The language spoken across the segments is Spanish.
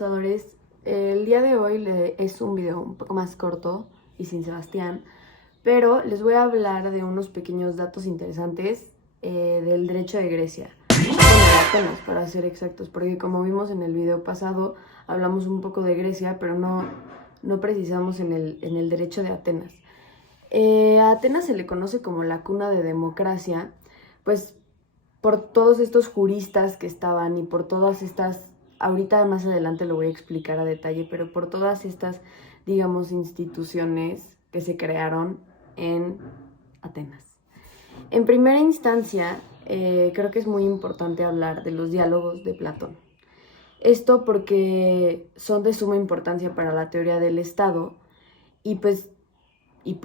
abusadores. El día de hoy es un video un poco más corto y sin Sebastián, pero les voy a hablar de unos pequeños datos interesantes del derecho de Grecia. Bueno, de Atenas, para ser exactos, porque como vimos en el video pasado, hablamos un poco de Grecia, pero no precisamos en el derecho de Atenas. A Atenas se le conoce como la cuna de democracia, pues por todos estos juristas que estaban y por todas estas, ahorita más adelante lo voy a explicar a detalle, pero por todas estas, digamos, instituciones que se crearon en Atenas. En primera instancia, creo que es muy importante hablar de los diálogos de Platón. Esto porque son de suma importancia para la teoría del Estado y pues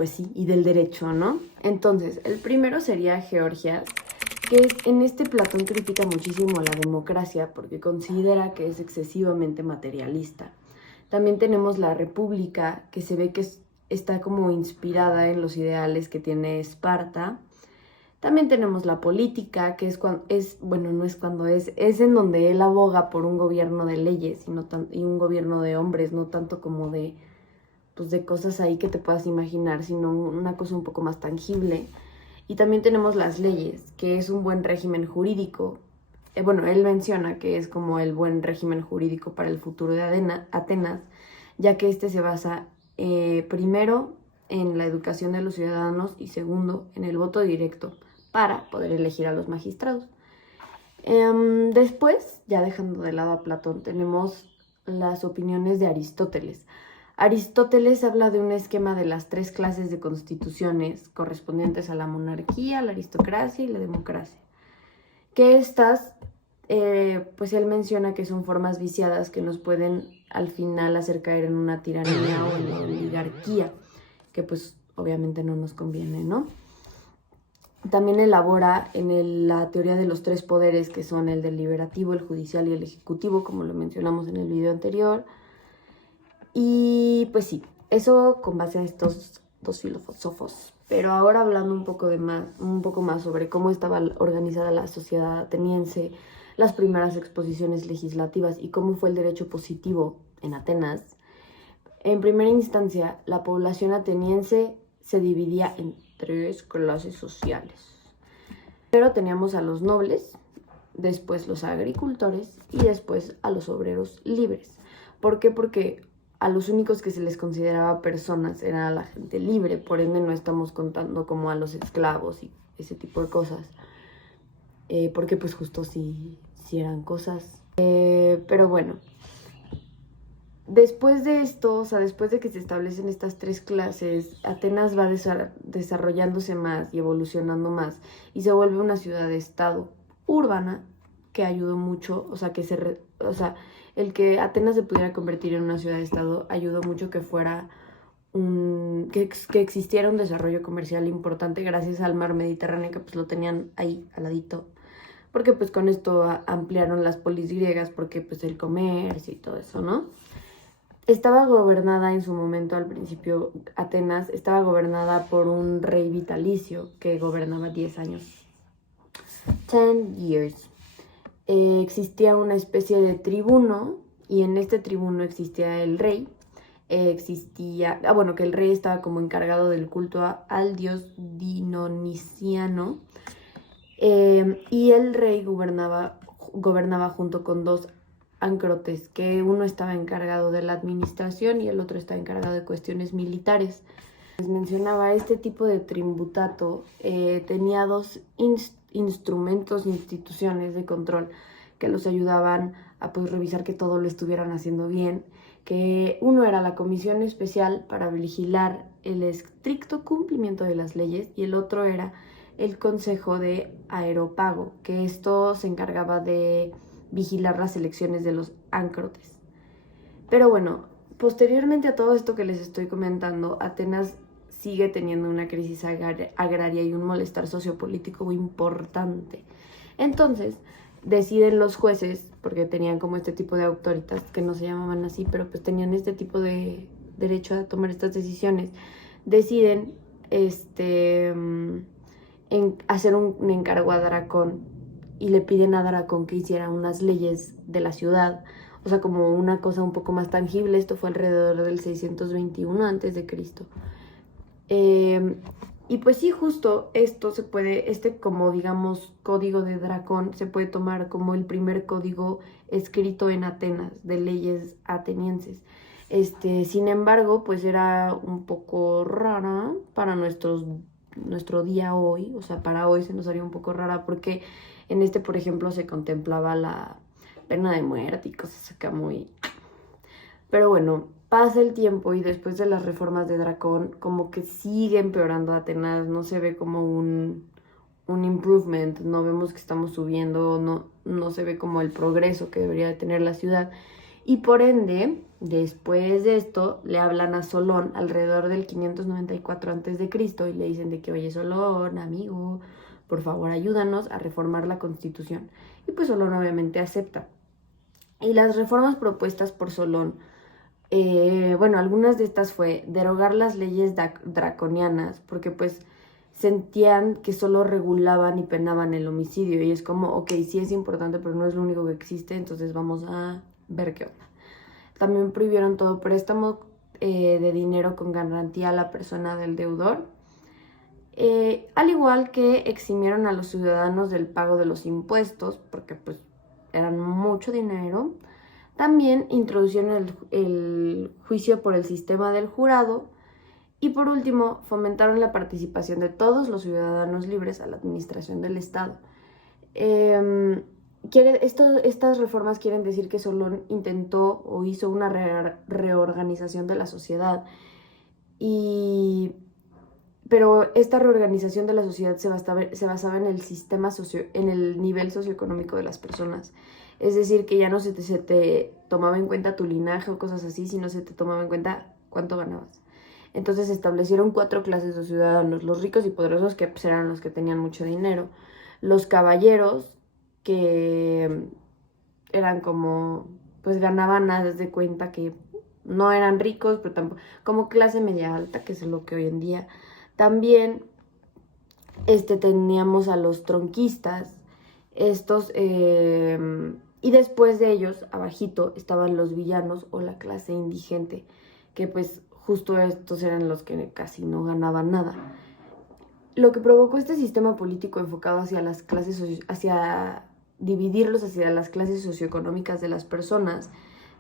sí, y del derecho, ¿no? Entonces, el primero sería Georgias, que en este Platón critica muchísimo a la democracia porque considera que es excesivamente materialista. También tenemos la República, que se ve que está como inspirada en los ideales que tiene Esparta. También tenemos la política, que es en donde él aboga por un gobierno de leyes y un gobierno de hombres, no tanto como de cosas ahí que te puedas imaginar, sino una cosa un poco más tangible. Y también tenemos las leyes, que es un buen régimen jurídico. Él menciona que es como el buen régimen jurídico para el futuro de Atenas, ya que este se basa primero en la educación de los ciudadanos y segundo en el voto directo para poder elegir a los magistrados. Después, ya dejando de lado a Platón, tenemos las opiniones de Aristóteles. Aristóteles habla de un esquema de las 3 clases de constituciones correspondientes a la monarquía, la aristocracia y la democracia. Que estas, pues él menciona que son formas viciadas que nos pueden al final hacer caer en una tiranía o en la oligarquía, que pues obviamente no nos conviene, ¿no? También elabora la teoría de los 3 poderes, que son el deliberativo, el judicial y el ejecutivo, como lo mencionamos en el video anterior. Y pues sí, eso con base a estos 2 filósofos. Pero ahora hablando un poco más sobre cómo estaba organizada la sociedad ateniense, las primeras exposiciones legislativas y cómo fue el derecho positivo en Atenas. En primera instancia, la población ateniense se dividía en 3 clases sociales. Primero teníamos a los nobles, después los agricultores y después a los obreros libres. ¿Por qué? Porque a los únicos que se les consideraba personas era a la gente libre, por ende no estamos contando como a los esclavos y ese tipo de cosas, porque pues justo sí eran cosas. Pero bueno, después de esto, o sea, después de que se establecen estas 3 clases, Atenas va desarrollándose más y evolucionando más y se vuelve una ciudad-estado urbana que ayudó mucho, o sea, el que Atenas se pudiera convertir en una ciudad-estado ayudó mucho que fuera que existiera un desarrollo comercial importante gracias al mar Mediterráneo, que pues lo tenían ahí al ladito, porque pues con esto ampliaron las polis griegas, porque pues el comercio y todo eso, ¿no? Estaba gobernada en su momento, al principio, Atenas estaba gobernada por un rey vitalicio que gobernaba 10 años. 10 years. Existía una especie de tribuno y en este tribuno existía el rey. Que el rey estaba como encargado del culto al dios Dinonisiano. Y el rey gobernaba junto con 2 áncrotes, que uno estaba encargado de la administración y el otro estaba encargado de cuestiones militares. Les mencionaba, este tipo de tributato tenía 2 instrumentos, instituciones de control que los ayudaban a revisar que todo lo estuvieran haciendo bien, que uno era la Comisión Especial para vigilar el estricto cumplimiento de las leyes y el otro era el Consejo de Aeropago, que esto se encargaba de vigilar las elecciones de los áncrotes. Pero bueno, posteriormente a todo esto que les estoy comentando, Atenas sigue teniendo una crisis agraria y un malestar sociopolítico muy importante. Entonces, deciden los jueces, porque tenían como este tipo de autoritas que no se llamaban así, pero pues tenían este tipo de derecho a tomar estas decisiones, deciden hacer un encargo a Dracón y le piden a Dracón que hiciera unas leyes de la ciudad, o sea, como una cosa un poco más tangible. Esto fue alrededor del 621 a.C. Y pues sí, justo esto se puede, como digamos código de Dracón, se puede tomar como el primer código escrito en Atenas, de leyes atenienses. Sin embargo, pues era un poco rara para nuestro día hoy, o sea, para hoy se nos haría un poco rara porque en por ejemplo, se contemplaba la pena de muerte y cosas acá muy... Pero bueno, pasa el tiempo y después de las reformas de Dracón, como que sigue empeorando Atenas, no se ve como un improvement, no vemos que estamos subiendo, no se ve como el progreso que debería de tener la ciudad. Y por ende, después de esto, le hablan a Solón alrededor del 594 a.C. y le dicen de que, oye, Solón, amigo, por favor ayúdanos a reformar la Constitución. Y pues Solón obviamente acepta. Y las reformas propuestas por Solón, bueno, algunas de estas fue derogar las leyes draconianas, porque pues sentían que solo regulaban y penaban el homicidio, y es como, ok, sí es importante, pero no es lo único que existe, entonces vamos a ver qué onda. También prohibieron todo préstamo de dinero con garantía a la persona del deudor, al igual que eximieron a los ciudadanos del pago de los impuestos, porque pues eran mucho dinero. También introducieron el juicio por el sistema del jurado y por último fomentaron la participación de todos los ciudadanos libres a la administración del Estado. Estas reformas quieren decir que Solón intentó o hizo una reorganización de la sociedad, pero esta reorganización de la sociedad se basaba en el sistema en el nivel socioeconómico de las personas. Es decir, que ya no se te tomaba en cuenta tu linaje o cosas así, sino se te tomaba en cuenta cuánto ganabas. Entonces se establecieron 4 clases de ciudadanos: los ricos y poderosos, que pues, eran los que tenían mucho dinero; los caballeros, que eran como, pues ganaban nada, de cuenta que no eran ricos, pero tampoco, como clase media alta, que es lo que hoy en día. También teníamos a los tronquistas, y después de ellos, abajito, estaban los villanos o la clase indigente, que pues justo estos eran los que casi no ganaban nada. Lo que provocó este sistema político enfocado hacia las clases, dividirlos hacia las clases socioeconómicas de las personas,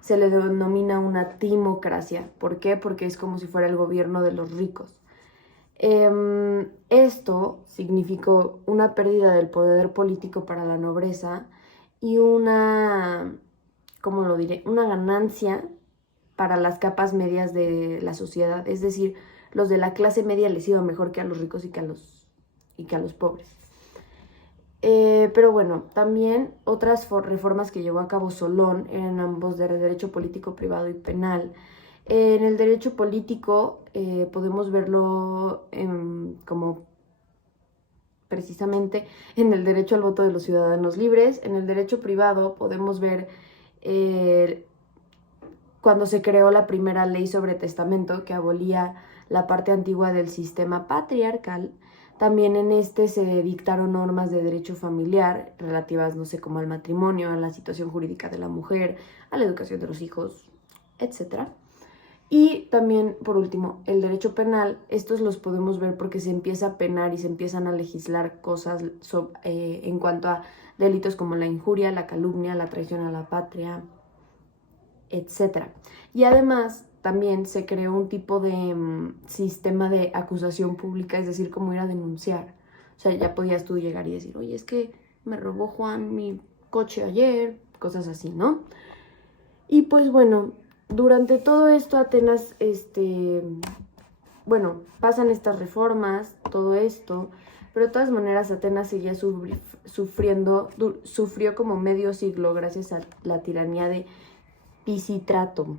se le denomina una timocracia. ¿Por qué? Porque es como si fuera el gobierno de los ricos. Esto significó una pérdida del poder político para la nobleza y ¿cómo lo diré? Una ganancia para las capas medias de la sociedad. Es decir, los de la clase media les iba mejor que a los ricos y que a los pobres. Pero bueno, también otras reformas que llevó a cabo Solón eran ambos de derecho político privado y penal. En el derecho político podemos verlo como precisamente en el derecho al voto de los ciudadanos libres. En el derecho privado podemos ver cuando se creó la primera ley sobre testamento, que abolía la parte antigua del sistema patriarcal. También en se dictaron normas de derecho familiar relativas, no sé, como al matrimonio, a la situación jurídica de la mujer, a la educación de los hijos, etc. Y también, por último, el derecho penal. Estos los podemos ver porque se empieza a penar y se empiezan a legislar cosas en cuanto a delitos como la injuria, la calumnia, la traición a la patria, etc. Y además también se creó un tipo de sistema de acusación pública, es decir, cómo ir a denunciar. O sea, ya podías tú llegar y decir, oye, es que me robó Juan mi coche ayer, cosas así, ¿no? Y pues bueno, durante todo esto Atenas, bueno, pasan estas reformas, todo esto, pero de todas maneras Atenas seguía sufrió como medio siglo gracias a la tiranía de Pisístrato,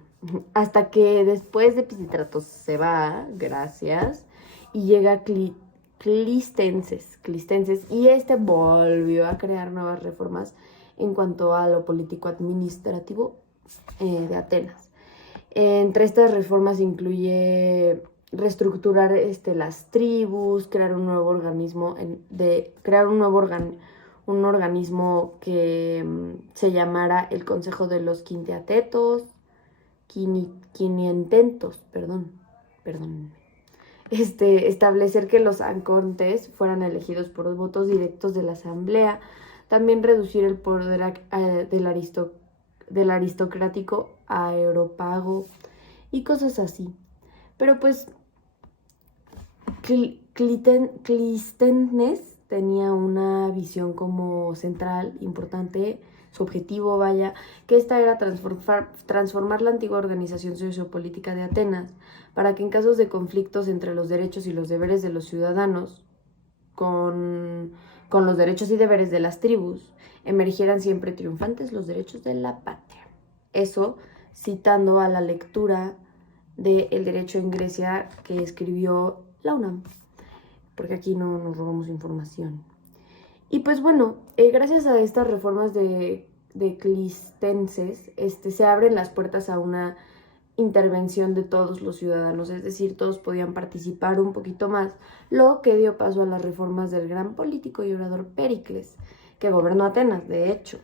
hasta que después de Pisístrato se va, gracias, y llega Clistenses, y volvió a crear nuevas reformas en cuanto a lo político-administrativo de Atenas. Entre estas reformas incluye reestructurar las tribus, crear un nuevo un organismo que se llamara el Consejo de los Quinteatetos, Quiniententos, perdón. Establecer que los arcontes fueran elegidos por los votos directos de la asamblea, también reducir el poder del aristocrático aeropago y cosas así. Pero pues Clístenes tenía una visión como central, importante, su objetivo, vaya, que esta era transformar la antigua organización sociopolítica de Atenas para que en casos de conflictos entre los derechos y los deberes de los ciudadanos con los derechos y deberes de las tribus, emergieran siempre triunfantes los derechos de la patria. Eso citando a la lectura de El Derecho en Grecia que escribió la UNAM, porque aquí no nos robamos información. Y pues bueno, gracias a estas reformas de Clístenes, se abren las puertas a una intervención de todos los ciudadanos, es decir, todos podían participar un poquito más, lo que dio paso a las reformas del gran político y orador Péricles, que gobernó Atenas, de hecho.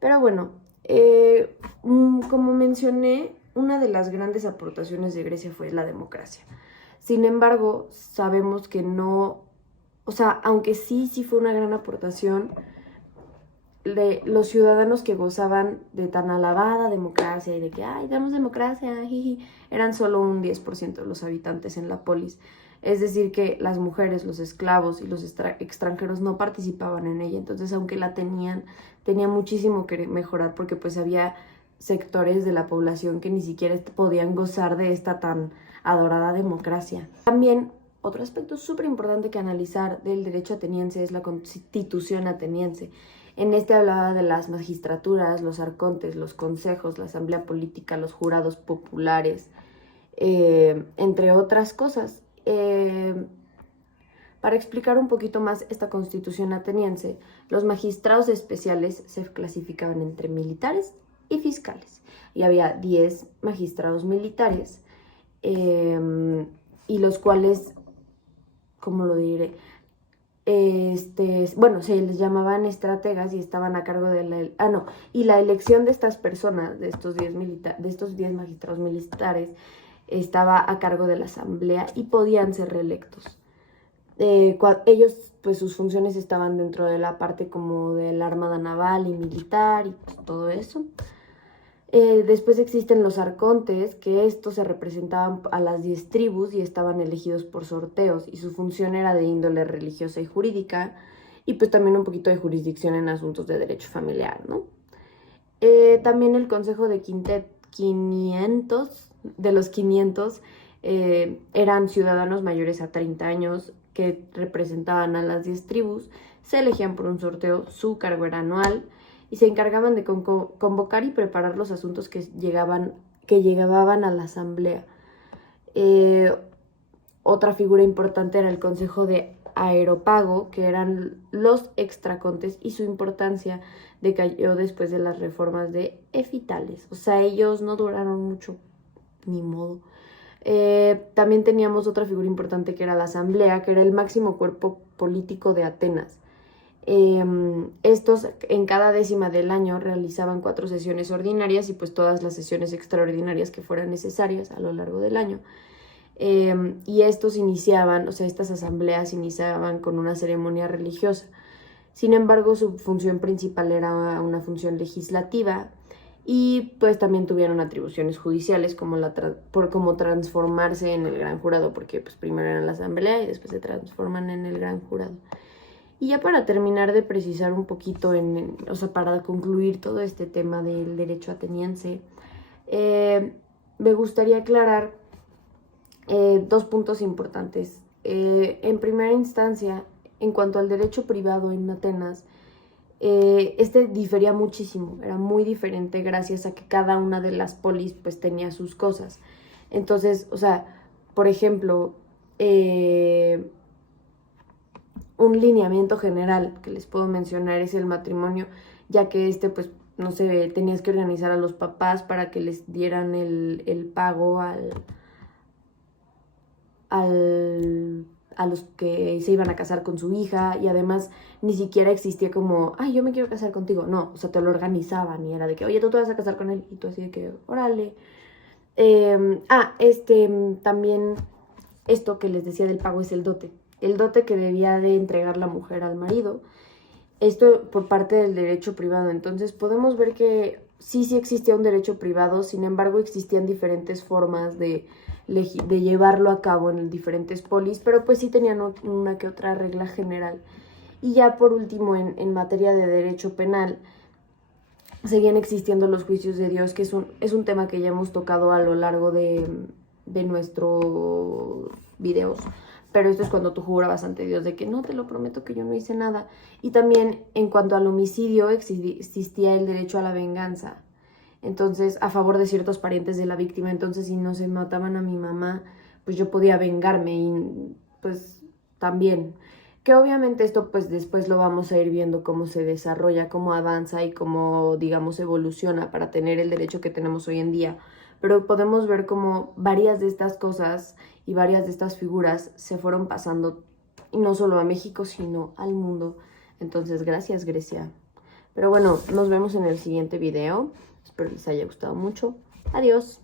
Pero bueno, como mencioné, una de las grandes aportaciones de Grecia fue la democracia. Sin embargo, sabemos que no, o sea, aunque sí fue una gran aportación, los ciudadanos que gozaban de tan alabada democracia y de que, ay, damos democracia, jiji, eran solo un 10% de los habitantes en la polis. Es decir, que las mujeres, los esclavos y los extranjeros no participaban en ella. Entonces, aunque la tenía muchísimo que mejorar porque pues había sectores de la población que ni siquiera podían gozar de esta tan adorada democracia. También, otro aspecto súper importante que analizar del derecho ateniense es la Constitución ateniense. En hablaba de las magistraturas, los arcontes, los consejos, la asamblea política, los jurados populares, entre otras cosas. Para explicar un poquito más esta constitución ateniense, los magistrados especiales se clasificaban entre militares y fiscales. Y había 10 magistrados militares, y los cuales, ¿cómo lo diré? Bueno, se les llamaban estrategas y estaban a cargo de la elección de estas personas, de estos 10 magistrados militares, estaba a cargo de la asamblea y podían ser reelectos. Ellos, pues sus funciones estaban dentro de la parte como de la armada naval y militar y pues, todo eso. Después existen los arcontes, que estos se representaban a las 10 tribus y estaban elegidos por sorteos, y su función era de índole religiosa y jurídica, y pues también un poquito de jurisdicción en asuntos de derecho familiar, ¿no? También el Consejo de 500, de los 500, eran ciudadanos mayores a 30 años que representaban a las 10 tribus, se elegían por un sorteo, su cargo era anual, y se encargaban de convocar y preparar los asuntos que llegaban a la asamblea. Otra figura importante era el Consejo de Aeropago, que eran los extracontes, y su importancia decayó después de las reformas de Efitales. O sea, ellos no duraron mucho, ni modo. También teníamos otra figura importante que era la asamblea, que era el máximo cuerpo político de Atenas. Estos en cada décima del año realizaban 4 sesiones ordinarias y pues todas las sesiones extraordinarias que fueran necesarias a lo largo del año. Y estos iniciaban, o sea, estas asambleas iniciaban con una ceremonia religiosa. Sin embargo, su función principal era una función legislativa y pues también tuvieron atribuciones judiciales como transformarse en el gran jurado, porque pues primero era la asamblea y después se transforman en el gran jurado. Y ya para terminar de precisar un poquito, o sea, para concluir todo este tema del derecho ateniense, me gustaría aclarar 2 puntos importantes. En primera instancia, en cuanto al derecho privado en Atenas, difería muchísimo, era muy diferente gracias a que cada una de las polis pues tenía sus cosas. Entonces, o sea, por ejemplo, un lineamiento general que les puedo mencionar es el matrimonio, ya que pues, no sé, tenías que organizar a los papás para que les dieran el pago a a los que se iban a casar con su hija, y además ni siquiera existía como, ay, yo me quiero casar contigo. No, o sea, te lo organizaban y era de que, oye, tú te vas a casar con él, y tú así de que, órale. También esto que les decía del pago es el dote. El dote que debía de entregar la mujer al marido. Esto por parte del derecho privado. Entonces podemos ver que sí existía un derecho privado, sin embargo existían diferentes formas de llevarlo a cabo en diferentes polis, pero pues sí tenían una que otra regla general. Y ya por último, en materia de derecho penal, seguían existiendo los juicios de Dios, que es un tema que ya hemos tocado a lo largo de nuestros videos. Pero esto es cuando tú jurabas ante Dios de que no, te lo prometo que yo no hice nada. Y también en cuanto al homicidio existía el derecho a la venganza. Entonces, a favor de ciertos parientes de la víctima. Entonces, si no se mataban a mi mamá, pues yo podía vengarme y pues también. Que obviamente esto pues después lo vamos a ir viendo cómo se desarrolla, cómo avanza y cómo, digamos, evoluciona para tener el derecho que tenemos hoy en día. Pero podemos ver cómo varias de estas cosas y varias de estas figuras se fueron pasando, y no solo a México, sino al mundo. Entonces, gracias, Grecia. Pero bueno, nos vemos en el siguiente video. Espero les haya gustado mucho. Adiós.